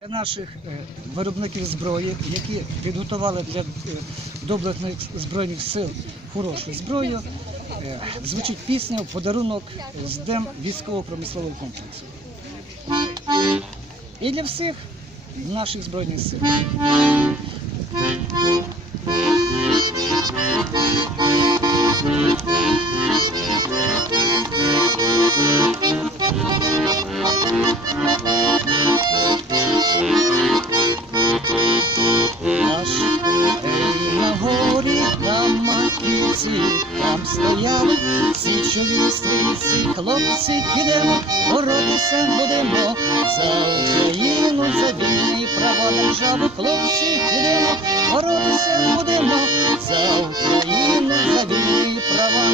Для наших е, виробників зброї, які підготували для доблетних збройних сил хорошу зброю, е, звучить пісня подарунок з Днем військово-промислового комплексу. І для всіх наших збройних сил. Маківці, там стояли січові стрільці, хлопці. Підемо, боротися будемо. За Україну, за вільні права держави, хлопці підемо, боротися будемо. За Україну, за вільні права.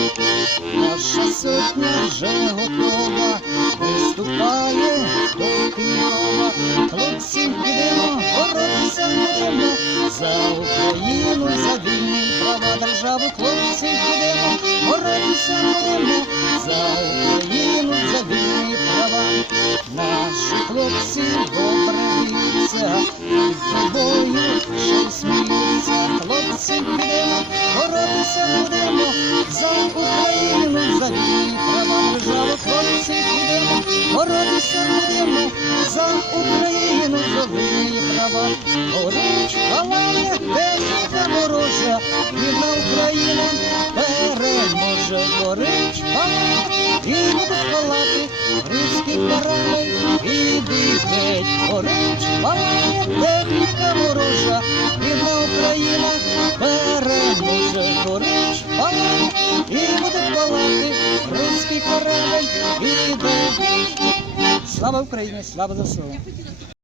Наша сотня вже готова, приступає до Києва. Хлопці підемо, боротися будемо. За Україну, за вільні права держави. Хлопці підемо, боротися будемо за Україну, за вільні права. Наші хлопці добре б'ються, і з тобою ще сміються. Хлопці підемо, боротися будемо за Україну, за вільні права держави. Хлопці підемо, боротися будемо за Україну, за вільні права. Горить палає техніка Горить і будуть палати руські корабель, іди геть. Палає техніка ворожа, вільна Україна переможе. Горить і будуть палати руський корабель, іди геть. Слава Україні, слава ЗСУ!